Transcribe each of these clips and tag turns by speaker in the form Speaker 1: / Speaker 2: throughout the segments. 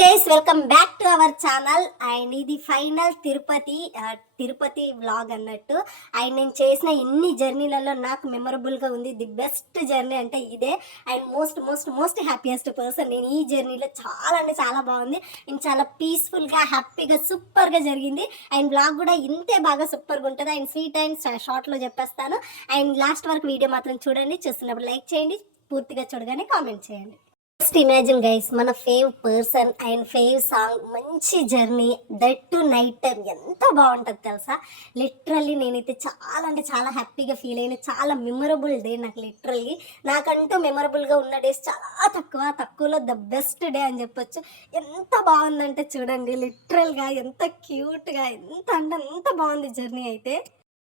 Speaker 1: Guys welcome back to our channel and ఇది final Tirupati Tirupati vlog అన్నట్టు. And నేను చేసిన ఇన్ని జర్నీలలో నాకు మెమరబుల్గా ఉంది. ది బెస్ట్ జర్నీ అంటే ఇదే. And most most most happiest person నేను ఈ జర్నీలో చాలా అంటే చాలా బాగుంది. అండ్ చాలా పీస్ఫుల్గా హ్యాపీగా సూపర్గా జరిగింది. అండ్ బ్లాగ్ కూడా ఇంతే బాగా సూపర్గా ఉంటుంది. అండ్ స్వీట్ అండ్ షార్ట్లో చెప్పేస్తాను. అండ్ లాస్ట్ వరకు వీడియో మాత్రం చూడండి. చూస్తున్నప్పుడు లైక్ చేయండి. పూర్తిగా చూడగానే కామెంట్ చేయండి. జస్ట్ ఇమాజిన్ గైస్ మన fave person and fave song మంచి journey that too night time ఎంత బాగుంటుంది తెలుసా? లిటరల్లీ నేనైతే చాలా అంటే చాలా హ్యాపీగా ఫీల్ అయిన చాలా మెమరబుల్ డే నాకు లిటరల్లీ నాకంటూ మెమరబుల్గా ఉన్న డేస్ చాలా తక్కువ తక్కువలో ద బెస్ట్ డే అని చెప్పొచ్చు. ఎంత బాగుందంటే చూడండి లిటరల్గా ఎంత క్యూట్గా ఎంత అంటే ఎంత బాగుంది జర్నీ అయితే.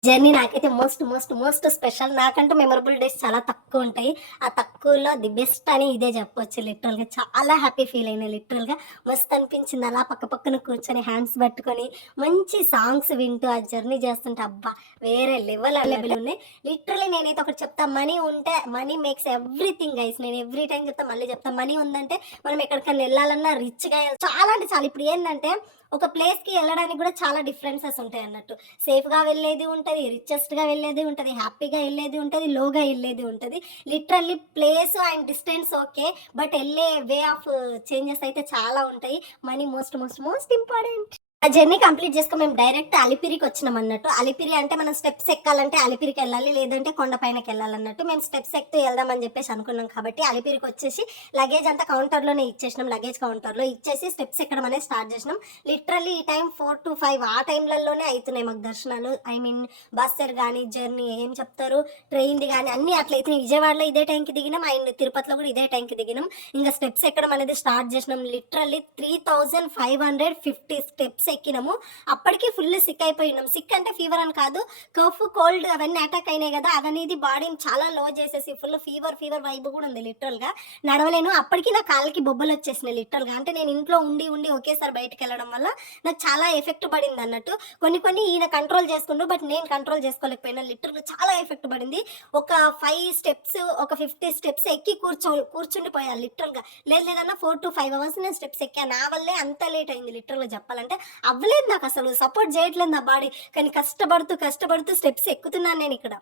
Speaker 1: జర్నీ నాకైతే మోస్ట్ మోస్ట్ మోస్ట్ స్పెషల్. నాకంటూ మెమరబుల్ డేస్ చాలా తక్కువ ఉంటాయి. ఆ తక్కువలో ది బెస్ట్ అని ఇదే చెప్పొచ్చు. లిటరల్గా చాలా హ్యాపీ ఫీల్ అయినా లిటరల్గా మస్తు అనిపించింది. అలా పక్క పక్కన కూర్చొని హ్యాండ్స్ పట్టుకొని మంచి సాంగ్స్ వింటూ ఆ జర్నీ చేస్తుంటే అబ్బా వేరే లెవెల్ అవైలబుల్ ఉన్నాయి. లిటరలీ నేనైతే ఒకటి చెప్తా మనీ ఉంటే మనీ మేక్స్ ఎవ్రీథింగ్ గైస్. నేను ఎవ్రీ టైం చెప్తా మళ్ళీ చెప్తా మనీ ఉందంటే మనం ఎక్కడికైనా వెళ్ళాలన్నా రిచ్గా చాలా అంటే చాలా. ఇప్పుడు ఏంటంటే ఒక ప్లేస్కి వెళ్ళడానికి కూడా చాలా డిఫరెన్సెస్ ఉంటాయి అన్నట్టు. సేఫ్గా వెళ్ళేది ఉంటుంది రిచెస్ట్గా వెళ్ళేది ఉంటుంది హ్యాపీగా వెళ్ళేది ఉంటుంది లోగా వెళ్ళేది ఉంటుంది. Literally place and distance okay but వెళ్ళే వే ఆఫ్ చేంజెస్ అయితే చాలా ఉంటాయి. Money most most most important ఆ జర్నీ కంప్లీట్ చేసుకుని మేము డైరెక్ట్ అలిపిరికి వచ్చినాం అన్నట్టు. అలిపిరి అంటే మనం స్టెప్స్ ఎక్కాలంటే అలిపిరికి వెళ్ళాలి లేదంటే కొండపైనకి వెళ్ళాలన్నట్టు మేము స్టెప్స్ ఎక్కుతూ వెళ్దామని చెప్పేసి అనుకున్నాం కాబట్టి అలిపిరికి వచ్చేసి లగేజ్ అంతా కౌంటర్లోనే ఇచ్చేసినాం లగేజ్ కౌంటర్లో ఇచ్చేసి స్టెప్స్ ఎక్కడం అనేది స్టార్ట్ చేసినాం. లిటరల్లీ ఈ టైం ఫోర్ టు ఫైవ్ ఆ టైంలలోనే అవుతున్నాయి మాకు దర్శనాలు. ఐ మీన్ బస్సర్ కానీ జర్నీ ఏం చెప్తారు ట్రైన్ది కానీ అన్నీ అట్లయితే విజయవాడలో ఇదే టైంకి దిగినాం అండ్ తిరుపతిలో కూడా ఇదే టైంకి దిగినాం. ఇంకా స్టెప్స్ ఎక్కడం అనేది స్టార్ట్ చేసినాం. Literally three thousand five hundred fifty steps ఎక్కినాము. అప్పటికి ఫుల్ సిక్ అయిపోయినాం. సిక్ అంటే ఫీవర్ అని కాదు కఫ్ కోల్డ్ అవన్నీ అటాక్ అయినాయి కదా. అవనేది బాడీని చాలా లో చేసేసి ఫుల్ ఫీవర్ ఫీవర్ వైబ్ కూడా ఉంది లిటరల్గా నడవలేను. అప్పటికి నా కాళ్ళకి బొబ్బలు వచ్చేసినాయి లిటరల్గా అంటే నేను ఇంట్లో ఉండి ఉండి ఒకేసారి బయటకు వెళ్ళడం వల్ల నాకు చాలా ఎఫెక్ట్ పడింది అన్నట్టు. కొన్ని కొన్ని ఈయన కంట్రోల్ చేసుకుంటూ బట్ నేను కంట్రోల్ చేసుకోలేకపోయినా లిటరల్గా చాలా ఎఫెక్ట్ పడింది. ఒక ఫైవ్ స్టెప్స్ ఒక ఫిఫ్టీ స్టెప్స్ ఎక్కి కూర్చో కూర్చుండిపోయాను లిటరల్గా లేదు లేదన్నా ఫోర్ టు ఫైవ్ అవర్స్ నేను స్టెప్స్ ఎక్కాను నా వల్లే అంత లేట్ అయింది లిటరల్గా చెప్పాలంటే. అవ్వలేదు నాకు అసలు. సపోర్ట్ చేయట్లేదు నా బాడీ కానీ కష్టపడుతూ కష్టపడుతూ స్టెప్స్ ఎక్కుతున్నాను నేను ఇక్కడ.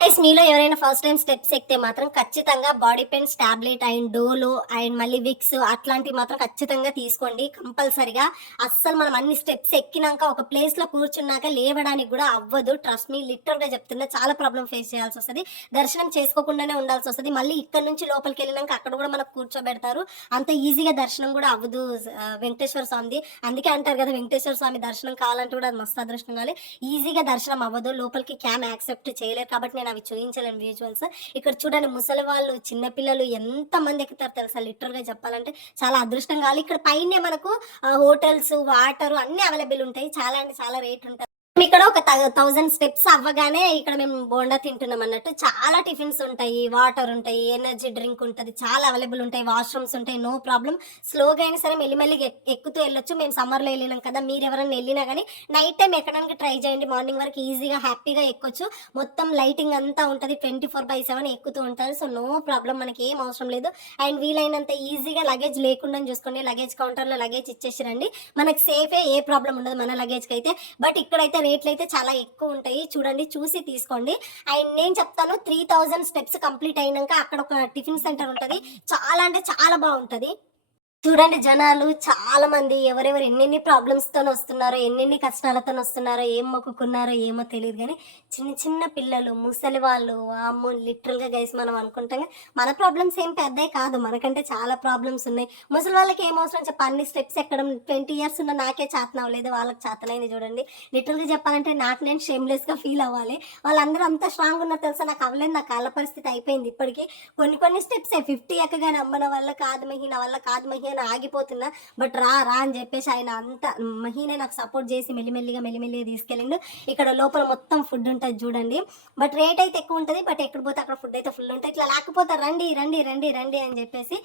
Speaker 1: గైస్ మీలో ఎవరైనా ఫస్ట్ టైం స్టెప్స్ ఎక్కితే మాత్రం ఖచ్చితంగా body pains tablet and Dolo and మళ్ళీ విక్స్ అట్లాంటివి మాత్రం ఖచ్చితంగా తీసుకోండి. కంపల్సరిగా అస్సలు మనం అన్ని స్టెప్స్ ఎక్కినాక ఒక ప్లేస్లో కూర్చున్నాక లేవడానికి కూడా అవ్వదు. ట్రస్ట్ మీ లిటర్గా చెప్తున్నా చాలా ప్రాబ్లం ఫేస్ చేయాల్సి వస్తుంది. దర్శనం చేసుకోకుండానే ఉండాల్సి వస్తుంది. మళ్ళీ ఇక్కడ నుంచి లోపలికి వెళ్ళినాక అక్కడ కూడా మనకు కూర్చోబెడతారు. అంత ఈజీగా దర్శనం కూడా అవ్వదు వెంకటేశ్వర స్వామిది. అందుకే అంటారు కదా వెంకటేశ్వర స్వామి దర్శనం కావాలంటే కూడా అది మస్తు అదృష్టం కావాలి ఈజీగా దర్శనం అవ్వదు. లోపలికి క్యామ్ యాక్సెప్ట్ చేయలేరు. కాబట్టి నేను అవి చూపించలేను విజువల్స్ ఇక్కడ చూడండి ముసలి వాళ్ళు చిన్నపిల్లలు ఎంత మంది ఎక్కుతారు తెలుసా? లిటర్గా చెప్పాలంటే చాలా అదృష్టం కావాలి. ఇక్కడ పైనే మనకు హోటల్స్ వాటర్ అన్ని అవైలబుల్ ఉంటాయి. చాలా అంటే చాలా రేట్ ఉంటుంది ఇక్కడ ఒక థౌజండ్ స్టెప్స్ అవ్వగానే ఇక్కడ మేము బోండా తింటున్నాం అన్నట్టు. చాలా టిఫిన్స్ ఉంటాయి వాటర్ ఉంటాయి ఎనర్జీ డ్రింక్ ఉంటుంది చాలా అవైలబుల్ ఉంటాయి వాష్రూమ్స్ ఉంటాయి నో ప్రాబ్లం స్లోగా అయినా సరే మెల్లిమెల్లిగా ఎక్కుతూ వెళ్ళొచ్చు. మేము సమ్మర్లో వెళ్ళినాం కదా మీరు ఎవరైనా వెళ్ళినా కానీ నైట్ టైం ఎక్కడానికి ట్రై చేయండి. మార్నింగ్ వరకు ఈజీగా హ్యాపీగా ఎక్కొచ్చు. మొత్తం లైటింగ్ అంతా ఉంటుంది. ట్వంటీ ఫోర్ బై సెవెన్ ఎక్కుతూ ఉంటారు. సో నో ప్రాబ్లం మనకి ఏం అవసరం లేదు. అండ్ వీలైనంత ఈజీగా లగేజ్ లేకుండా చూసుకోండి. లగేజ్ కౌంటర్లో లగేజ్ ఇచ్చేసి రండి. మనకి సేఫే ఏ ప్రాబ్లం ఉండదు మన లగేజ్కి అయితే. బట్ ఇక్కడైతే రేట్లు అయితే చాలా ఎక్కువ ఉంటాయి చూడండి చూసి తీసుకోండి. అండ్ నేను చెప్తాను త్రీ థౌజండ్ స్టెప్స్ కంప్లీట్ అయినాక అక్కడ ఒక టిఫిన్ సెంటర్ ఉంటుంది. చాలా అంటే చాలా బాగుంటుంది చూడండి జనాలు చాలా మంది ఎవరెవరు ఎన్నెన్ని ప్రాబ్లమ్స్తో వస్తున్నారో ఎన్నెన్ని కష్టాలతో వస్తున్నారో ఏం మొక్కుకున్నారో ఏమో తెలియదు కానీ చిన్న చిన్న పిల్లలు ముసలి వాళ్ళు అమ్మో లిటరల్గా గైస్ మనం అనుకుంటాం కానీ మన ప్రాబ్లమ్స్ ఏం పెద్దే కాదు. మనకంటే చాలా ప్రాబ్లమ్స్ ఉన్నాయి. ముసలి వాళ్ళకి ఏం అవసరం చెప్ప? అన్ని స్టెప్స్ ఎక్కడం ట్వంటీ ఇయర్స్ ఉన్న నాకే చేతనం వాళ్ళకి చేతనైంది చూడండి. లిటరల్గా చెప్పాలంటే నాకు నేను షేమ్లెస్గా ఫీల్ అవ్వాలి. వాళ్ళందరూ అంత స్ట్రాంగ్ ఉన్నారు తెలుసా? నాకు అవ్వలేదు నా కాళ్ళ పరిస్థితి అయిపోయింది ఇప్పటికి. కొన్ని కొన్ని స్టెప్స్ ఫిఫ్టీ ఎక్కగానే అమ్మన వల్ల కాదు మహి నా వల్ల కాదు మహి నేను ఆగిపోతున్నా బట్ రా రా అని చెప్పేసి ఆయన అంత మహీనే నాకు సపోర్ట్ చేసి మెల్లిమెల్లిగా మెల్లిమెల్లిగా తీసుకెళ్ళిండు. ఇక్కడ లోపల మొత్తం ఫుడ్ ఉంటుంది చూడండి. బట్ రేట్ అయితే ఎక్కువ ఉంటుంది బట్ ఎక్కడ పోతే అక్కడ ఫుడ్ అయితే ఫుల్ ఉంటుంది. ఇట్లా లేకపోతే రండి రండి రండి రండి అని చెప్పేసి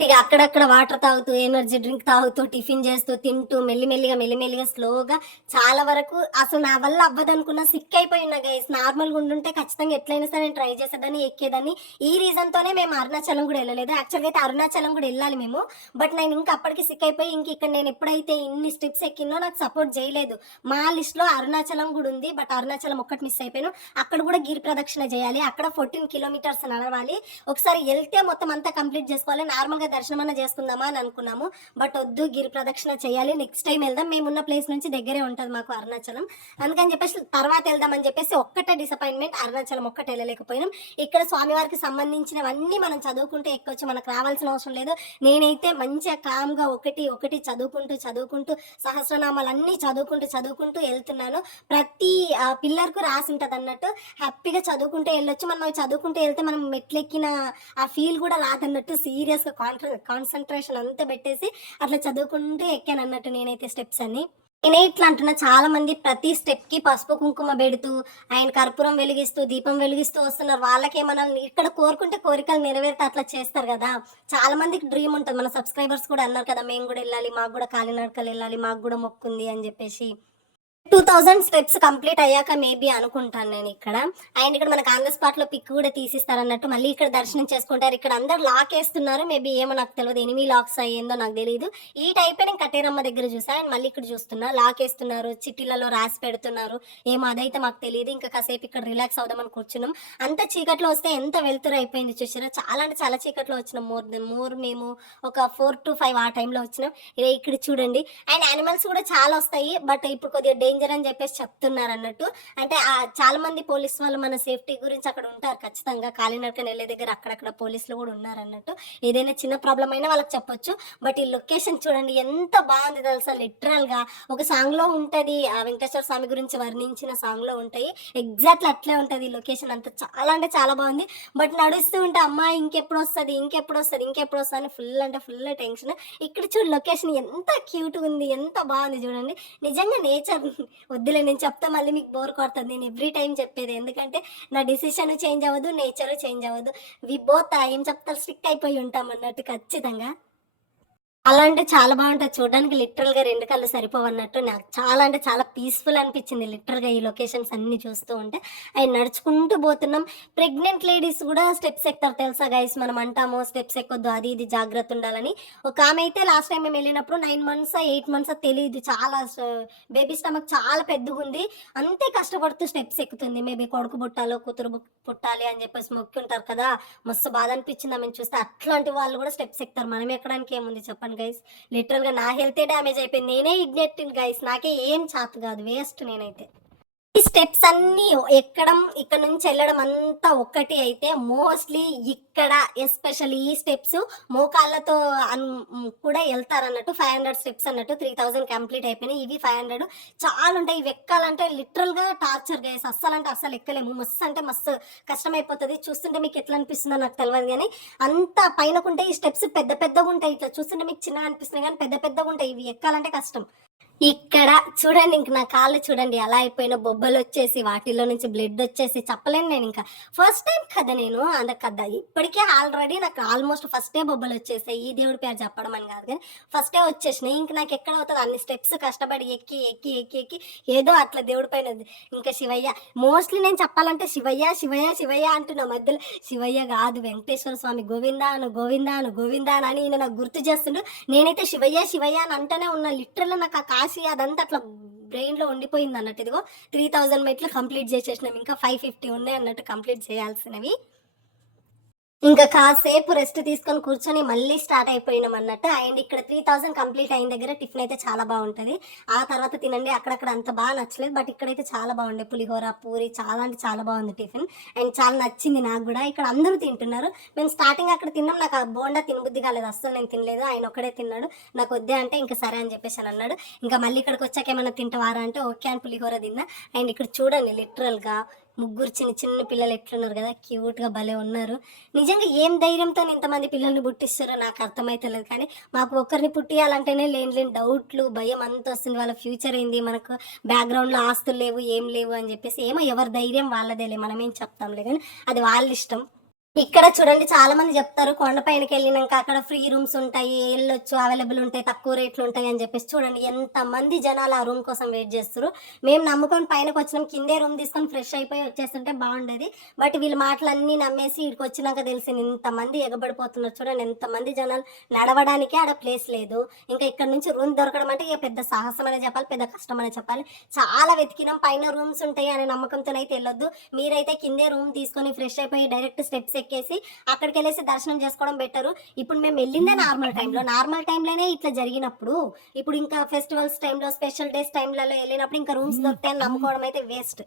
Speaker 1: ఇక అక్కడక్కడ వాటర్ తాగుతూ ఎనర్జీ డ్రింక్ తాగుతూ టిఫిన్ చేస్తూ తింటూ మెల్లిమెల్లిగా మెల్లిమెల్లిగా స్లోగా చాలా వరకు అసలు నా వల్ల అవ్వదనుకున్న సిక్ అయిపోయిన గైస్ నార్మల్గా ఉండుంటే ఖచ్చితంగా ఎట్లయినా సరే నేను ట్రై చేసేదాన్ని ఎక్కేదాన్ని. ఈ రీజన్తోనే మేము అరుణాచలం కూడా వెళ్ళలేదు. యాక్చువల్గా అయితే అరుణాచలం కూడా వెళ్ళాలి మేము. బట్ నేను ఇంకా అప్పటికి సిక్ అయిపోయి ఇంక ఇక్కడ నేను ఎప్పుడైతే ఇన్ని స్ట్రిప్స్ ఎక్కినో నాకు సపోర్ట్ చేయలేదు. మా లిస్ట్లో అరుణాచలం కూడా ఉంది బట్ అరుణాచలం ఒక్కటి మిస్ అయిపోయాను. అక్కడ కూడా గిరి ప్రదక్షిణ చేయాలి. అక్కడ ఫోర్టీన్ కిలోమీటర్స్ నడవాలి. ఒకసారి వెళ్తే మొత్తం అంతా కంప్లీట్ చేసుకోవాలి. నార్మల్గా గా దర్శనమన్న చేసుకుందామా అని అనుకున్నాము. బట్ వద్దు గిరి ప్రదక్షిణ చేయాలి. నెక్స్ట్ టైం వెళ్దాం. మేము ఉన్న ప్లేస్ నుంచి దగ్గరే ఉంటుంది మాకు అరుణాచలం. అందుకని చెప్పేసి తర్వాత వెళ్దామని చెప్పేసి ఒక్కటే డిసప్పాయింట్మెంట్ అరుణాచలం ఒక్కటే వెళ్ళలేకపోయినాం. ఇక్కడ స్వామివారికి సంబంధించినవన్నీ మనం చదువుకుంటే ఎక్కొచ్చి. మనకు రావాల్సిన అవసరం లేదు. నేనైతే మంచిగా కామ్గా ఒకటి ఒకటి చదువుకుంటూ చదువుకుంటూ సహస్రనామాలన్నీ చదువుకుంటూ చదువుకుంటూ వెళ్తున్నాను. ప్రతి పిల్లర్కు రాసి ఉంటుంది అన్నట్టు. హ్యాపీగా చదువుకుంటూ వెళ్ళొచ్చు. మనం చదువుకుంటూ వెళ్తే మనం మెట్లెక్కిన ఆ ఫీల్ కూడా రాదన్నట్టు సీరియస్గా కాన్సన్ట్రేషన్ అంతా పెట్టేసి అట్లా చదువుకుంటూ ఎక్కాను అన్నట్టు నేనైతే స్టెప్స్ అన్ని. నేనే ఇట్లా అంటున్నా చాలా మంది ప్రతి స్టెప్కి పసుపు కుంకుమ పెడుతూ ఆయన కర్పూరం వెలిగిస్తూ దీపం వెలిగిస్తూ వస్తున్నారు. వాళ్ళకే మనం ఇక్కడ కోరుకుంటే కోరికలు నెరవేరితే అట్లా చేస్తారు కదా. చాలా మందికి డ్రీమ్ ఉంటుంది. మన సబ్స్క్రైబర్స్ కూడా అన్నారు కదా మేము కూడా వెళ్ళాలి మాకు కూడా కాలినడకలు వెళ్ళాలి మాకు కూడా మొక్కుంది అని చెప్పేసి. టూ థౌజండ్ స్టెప్స్ కంప్లీట్ అయ్యాక మేబీ అనుకుంటాను నేను ఇక్కడ. అండ్ ఇక్కడ మనకు ఆన్ ద స్పాట్లో పిక్ కూడా తీసిస్తారు అన్నట్టు మళ్ళీ ఇక్కడ దర్శనం చేసుకుంటారు. ఇక్కడ అందరు లాక్ వేస్తున్నారు. మేబీ ఏమో నాకు తెలియదు. ఎనిమిది లాక్స్ అయ్యిందో నాకు తెలియదు ఈ టైప్ నేను కటేరమ్మ దగ్గర చూసా. అండ్ మళ్ళీ ఇక్కడ చూస్తున్నా. లాక్ వేస్తున్నారు. చిట్టీలలో రాసి పెడుతున్నారు. ఏమో అదైతే మాకు తెలియదు ఇంకా కాసేపు ఇక్కడ రిలాక్స్ అవుదామని కూర్చున్నాం. అంత చీకట్లో వస్తే ఎంత వెళ్తురు అయిపోయింది చూసారా చాలా అంటే చాలా చీకట్లో వచ్చినాం. మోర్ మోర్ మేము ఒక ఫోర్ టు ఫైవ్ ఆ టైంలో వచ్చినాం. ఇక్కడ చూడండి. అండ్ యానిమల్స్ కూడా చాలా వస్తాయి. బట్ ఇప్పుడు కొద్దిగా డేంజర్ అని చెప్పేసి చెప్తున్నారు అన్నట్టు అంటే చాలా మంది పోలీస్ వాళ్ళు మన సేఫ్టీ గురించి అక్కడ ఉంటారు ఖచ్చితంగా. కాలినడకన వెళ్ళే దగ్గర అక్కడక్కడ పోలీసులు కూడా ఉన్నారు అన్నట్టు ఏదైనా చిన్న ప్రాబ్లం అయినా వాళ్ళకి చెప్పొచ్చు. బట్ ఈ లొకేషన్ చూడండి ఎంత బాగుంది తెలుసా? లిటరల్గా ఒక సాంగ్లో ఉంటది. ఆ వెంకటేశ్వర స్వామి గురించి వర్ణించిన సాంగ్లో ఉంటాయి. ఎగ్జాక్ట్లీ అట్లే ఉంటది ఈ లొకేషన్ అంతా. చాలా అంటే చాలా బాగుంది. బట్ నడుస్తూ ఉంటే అమ్మా ఇంకెప్పుడు వస్తుంది? ఇంకెప్పుడు వస్తుంది? ఇంకెప్పుడు వస్తుంది? అని ఫుల్ అంటే ఫుల్ టెన్షన్ ఇక్కడ చూడు లొకేషన్ ఎంత క్యూట్ ఉంది ఎంత బాగుంది చూడండి. నిజంగా నేచర్ వద్దులే నేను చెప్తా మళ్ళీ మీకు బోర్ కొడుతుంది నేను ఎవ్రీ టైం చెప్పేది. ఎందుకంటే నా డిసిషన్ చేంజ్ అవ్వదు నేచర్ చేంజ్ అవ్వదు. వి బోత్ ఏం చెప్తారు స్ట్రిక్ట్ అయిపోయి ఉంటాం అన్నట్టు ఖచ్చితంగా. అలా అంటే చాలా బాగుంటుంది చూడడానికి లిటరల్గా రెండు కళ్ళు సరిపోవన్నట్టు నాకు చాలా అంటే చాలా పీస్ఫుల్ అనిపించింది లిటరల్గా ఈ లొకేషన్స్ అన్ని చూస్తూ ఉంటే. అవి నడుచుకుంటూ పోతున్నాం. ప్రెగ్నెంట్ లేడీస్ కూడా స్టెప్స్ ఎక్కుతారు తెలుసా గైస్? మనం అంటాము స్టెప్స్ ఎక్కొద్దు అది ఇది జాగ్రత్త ఉండాలని. ఒక ఆమె అయితే లాస్ట్ టైం మేము వెళ్ళినప్పుడు నైన్ మంత్స్ ఎయిట్ మంత్స్ తెలియదు చాలా బేబీ స్టమక్ చాలా పెద్దగా ఉంది అంతే కష్టపడుతూ స్టెప్స్ ఎక్కుతుంది. మేబీ కొడుకు పుట్టాలో కూతురు పుట్టాలి అని చెప్పేసి మొక్కి ఉంటారు కదా. మస్తు బాధ అనిపించింది మేము చూస్తే. అట్లాంటి వాళ్ళు కూడా స్టెప్స్ ఎక్కుతారు. మనం ఎక్కడానికి ఏముంది చెప్పండి. గైస్ లిటరల్గా నా హెల్త్ డ్యామేజ్ అయిపోయింది. నేనే ఇగ్నెట్టింది గైస్ నాకే ఏం చాత కాదు. వేస్ట్ నేనైతే. ఈ స్టెప్స్ అన్ని ఎక్కడం ఇక్కడ నుంచి వెళ్ళడం అంతా ఒక్కటి అయితే మోస్ట్లీ ఇక్కడ ఎస్పెషల్లీ ఈ స్టెప్స్ మోకాళ్ళతో అన్- కూడా వెళ్తారు అన్నట్టు ఫైవ్ హండ్రెడ్ స్టెప్స్ అన్నట్టు త్రీ థౌసండ్ కంప్లీట్ అయిపోయినాయి. ఇవి ఫైవ్ హండ్రెడ్. చాలా ఉంటాయి. ఇవి ఎక్కాలంటే లిటరల్గా టార్చర్ గైస్ అస్సలు అంటే అస్సలు ఎక్కలేము. మస్తు అంటే మస్తు కష్టం చూస్తుంటే మీకు ఎట్లా అనిపిస్తుందో నాకు తెలియదు కానీ అంత పైనకుంటే ఈ స్టెప్స్ పెద్ద పెద్దగా ఉంటాయి ఇట్లా చూస్తుంటే మీకు చిన్నగా అనిపిస్తున్నాయి కానీ పెద్ద పెద్దగా ఉంటాయి ఇవి ఎక్కాలంటే కష్టం. ఇక్కడ చూడండి ఇంక నా కాళ్ళు చూడండి ఎలా అయిపోయిన బొబ్బలు వచ్చేసి వాటిలో నుంచి బ్లడ్ వచ్చేసి చెప్పలేను నేను ఇంకా. ఫస్ట్ టైం కదా నేను అంత కదా ఇప్పటికే ఆల్రెడీ నాకు ఆల్మోస్ట్ ఫస్టే బొబ్బలు వచ్చేసాయి. ఈ దేవుడి పేరు చెప్పడం అని కాదు కానీ ఫస్టే వచ్చేసినాయి. ఇంక నాకు ఎక్కడ అవుతుంది? అన్ని స్టెప్స్ కష్టపడి ఎక్కి ఎక్కి ఎక్కి ఎక్కి ఏదో అట్లా దేవుడి పైన ఇంకా శివయ్య మోస్ట్లీ నేను చెప్పాలంటే శివయ్య శివయ్య శివయ్య అంటున్నా మధ్యలో. శివయ్య కాదు వెంకటేశ్వర స్వామి గోవిందా అను గోవిందా అను గోవిందా అని ఈయన నాకు గుర్తు చేస్తుండు. నేనైతే శివయ్య శివయ్య అని అంటూనే ఉన్నా. లిటరల్ నాకు ఆ రాసి అదంతా అట్లా బ్రెయిన్లో ఉండిపోయింది అన్నట్టు ఇదిగో త్రీ థౌజండ్ మెట్లు కంప్లీట్ చేసేసినాం. ఇంకా ఫైవ్ ఫిఫ్టీ ఉన్నాయి అన్నట్టు కంప్లీట్ చేయాల్సినవి. ఇంకా కాసేపు రెస్ట్ తీసుకొని కూర్చొని మళ్ళీ స్టార్ట్ అయిపోయినాం అన్నట్టు. అండ్ ఇక్కడ త్రీ థౌసండ్ కంప్లీట్ అయిన దగ్గర టిఫిన్ అయితే చాలా బాగుంటుంది. ఆ తర్వాత తినండి అక్కడక్కడ అంత బాగా నచ్చలేదు బట్ ఇక్కడైతే చాలా బాగుండే. పులిహోర పూరి చాలా అంటే చాలా బాగుంది టిఫిన్. అండ్ చాలా నచ్చింది నాకు కూడా. ఇక్కడ అందరూ తింటున్నారు. మేము స్టార్టింగ్ అక్కడ తిన్నాం. నాకు ఆ బోండా తినబుద్ధి కాలేదు. అసలు నేను తినలేదు. ఆయన ఒక్కడే తిన్నాడు. నాకు వద్దే అంటే ఇంకా సరే అని చెప్పేసి అని అన్నాడు. ఇంకా మళ్ళీ ఇక్కడికి వచ్చాక ఏమైనా తింటావారా అంటే ఓకే అని పులిహోర తిన్నా. అండ్ ఇక్కడ చూడండి లిటరల్గా ముగ్గురు చిన్న చిన్న పిల్లలు ఎట్లున్నారు కదా క్యూట్గా భలే ఉన్నారు. నిజంగా ఏం ధైర్యంతో ఇంతమంది పిల్లల్ని పుట్టిస్తారో నాకు అర్థమైతలేదు కానీ మాకు ఒక్కరిని పుట్టియాలంటేనే లేని లేని డౌట్లు భయం అంత వస్తుంది. వాళ్ళ ఫ్యూచర్ ఏంది? మనకు బ్యాక్గ్రౌండ్లో ఆస్తులు లేవు ఏం లేవు అని చెప్పేసి ఏమో ఎవరి ధైర్యం వాళ్ళదేలే. మనమేం చెప్తాంలే. కానీ అది వాళ్ళ ఇష్టం. ఇక్కడ చూడండి చాలా మంది చెప్తారు కొండపైనకి వెళ్ళినాక అక్కడ ఫ్రీ రూమ్స్ ఉంటాయి వెళ్ళొచ్చు అవైలబుల్ ఉంటాయి తక్కువ రేట్లు ఉంటాయి అని చెప్పేసి చూడండి. ఎంత మంది జనాలు ఆ రూమ్ కోసం వెయిట్ చేస్తారు మేము నమ్ముకొని పైనకి వచ్చినాం కిందే రూమ్ తీసుకొని ఫ్రెష్ అయిపోయి వచ్చేస్తుంటే బాగుండేది. బట్ వీళ్ళ మాటలన్నీ నమ్మేసి ఇక్కడికి వచ్చినాక తెలిసింది ఇంతమంది ఎగబడిపోతున్నారు చూడండి ఎంతమంది జనాలు నడవడానికే ఆడ ప్లేస్ లేదు. ఇంకా ఇక్కడ నుంచి రూమ్ దొరకడం అంటే ఇక పెద్ద సాహసం అనే చెప్పాలి పెద్ద కష్టం అనే చెప్పాలి. చాలా వెతికినాం పైన రూమ్స్ ఉంటాయి అనే నమ్మకంతో అయితే వెళ్ళొద్దు. మీరైతే కిందే రూమ్ తీసుకొని ఫ్రెష్ అయిపోయి డైరెక్ట్ స్టెప్స్ ఎక్కేసి అక్కడికి వెళ్ళేసి దర్శనం చేసుకోవడం బెటరు. ఇప్పుడు మేము వెళ్ళిందే నార్మల్ టైంలో. నార్మల్ టైంలోనే ఇట్లా జరిగినప్పుడు ఇప్పుడు ఇంకా ఫెస్టివల్స్ టైంలో స్పెషల్ డేస్ టైంలలో వెళ్ళినప్పుడు ఇంకా రూమ్స్ దొరుకుతాయని నమ్ముకోవడం అయితే వేస్ట్.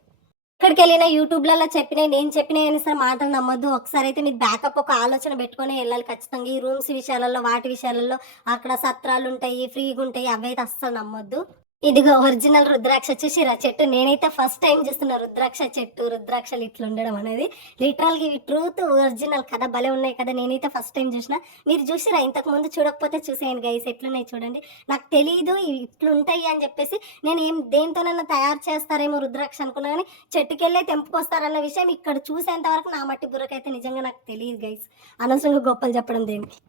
Speaker 1: ఇక్కడికి వెళ్ళిన యూట్యూబ్లలో చెప్పినాయి నేను చెప్పినాయి అని సరే మాటలు నమ్మొద్దు. ఒకసారి అయితే మీరు బ్యాకప్ ఒక ఆలోచన పెట్టుకొని వెళ్ళాలి ఖచ్చితంగా. ఈ రూమ్స్ విషయాలలో వాటి విషయాలలో అక్కడ సత్రాలు ఉంటాయి ఫ్రీగా ఉంటాయి అవైతే అస్సలు నమ్మొద్దు. ఇదిగో ఒరిజినల్ రుద్రాక్ష చూసిరా చెట్టు. నేనైతే ఫస్ట్ టైం చూస్తున్నా రుద్రాక్ష చెట్టు. రుద్రాక్షలు ఇట్లా ఉండడం అనేది లిటరల్గా ట్రూత్ ఒరిజినల్ కదా భలే ఉన్నాయి కదా. నేనైతే ఫస్ట్ టైం చూసిన. మీరు చూసిరా? ఇంతకు ముందు చూడకపోతే చూసేయండి గైస్ ఎట్లున్నాయి చూడండి. నాకు తెలియదు ఇవి ఇట్లుంటాయి అని చెప్పేసి నేను ఏం దేంతోనైనా తయారు చేస్తారేమో రుద్రాక్ష అనుకున్నా కానీ చెట్టుకెళ్ళే తెంపుకొస్తారన్న విషయం ఇక్కడ చూసేంత వరకు నా మట్టి బుర్రకైతే నిజంగా నాకు తెలియదు గైస్ అనవసరంగా గొప్పలు చెప్పడం దేనికి?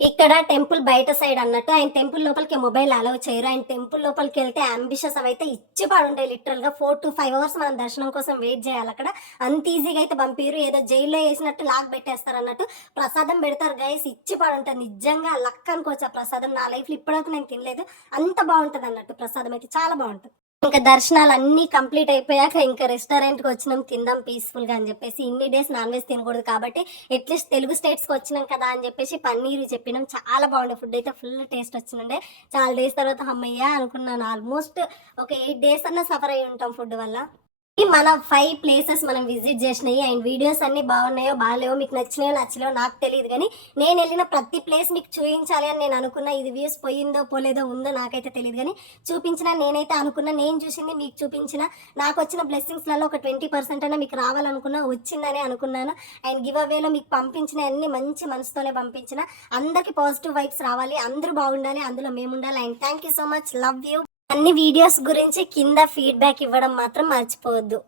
Speaker 1: ఇక్కడ టెంపుల్ బయట సైడ్ అన్నట్టు. ఆయన టెంపుల్ లోపలికి మొబైల్ అలౌ చేయరు. ఆయన టెంపుల్ లోపలికి వెళ్తే అంబిషస్ అవైతే ఇచ్చి పడుంటాయి లిటరల్గా ఫోర్ టు ఫైవ్ అవర్స్ మనం దర్శనం కోసం వెయిట్ చేయాలి అక్కడ. అంత ఈజీగా అయితే పంపిరు ఏదో జైల్లో వేసినట్టు లాక్ పెట్టేస్తారు అన్నట్టు. ప్రసాదం పెడతారు గైస్ ఇచ్చి పడుంటుంది నిజంగా లక్ అనుకోవచ్చు ఆ ప్రసాదం. నా లైఫ్లో ఇప్పటివరకు నేను తినలేదు. అంత బాగుంటుంది అన్నట్టు ప్రసాదం అయితే. చాలా బాగుంటుంది. ఇంకా దర్శనాలు అన్నీ కంప్లీట్ అయిపోయాక ఇంకా రెస్టారెంట్కి వచ్చినాం తిందాం పీస్ఫుల్గా అని చెప్పేసి. ఇన్ని డేస్ నాన్ వెజ్ తినకూడదు కాబట్టి అట్లీస్ట్ తెలుగు స్టేట్స్కి వచ్చినాం కదా అని చెప్పేసి పన్నీర్ చెప్పినాం. చాలా బాగుండే ఫుడ్ అయితే ఫుల్ టేస్ట్ వచ్చిండే చాలా డేస్ తర్వాత అమ్మయ్య అనుకున్నాను. ఆల్మోస్ట్ ఒక ఎయిట్ డేస్ అన్న సఫర్ అయి ఉంటాం ఫుడ్ వల్ల. మన ఫైవ్ ప్లేసెస్ మనం విజిట్ చేసినాయి. అండ్ వీడియోస్ అన్ని బాగున్నాయో బాగాలేవో మీకు నచ్చినాయో నచ్చలేవో నాకు తెలియదు కానీ నేను వెళ్ళిన ప్రతి ప్లేస్ మీకు చూపించాలి అని నేను అనుకున్న. ఇది వ్యూస్ పోయిందో పోలేదో ఉందో నాకైతే తెలియదు కానీ చూపించిన నేనైతే అనుకున్న నేను చూసింది మీకు చూపించిన నాకు వచ్చిన బ్లెస్సింగ్స్లలో ఒక ట్వంటీ పర్సెంట్ అయినా మీకు రావాలనుకున్నా వచ్చిందని అనుకున్నాను. అండ్ గివ్ అవేలో మీకు పంపించిన అన్ని మంచి మనసుతోనే పంపించిన. అందరికి పాజిటివ్ వైబ్స్ రావాలి అందరూ బాగుండాలి అందులో మేము ఉండాలి and thank you so much love you అన్ని వీడియోస్ గురించి కింద ఫీడ్బ్యాక్ ఇవ్వడం మాత్రం మర్చిపోవద్దు.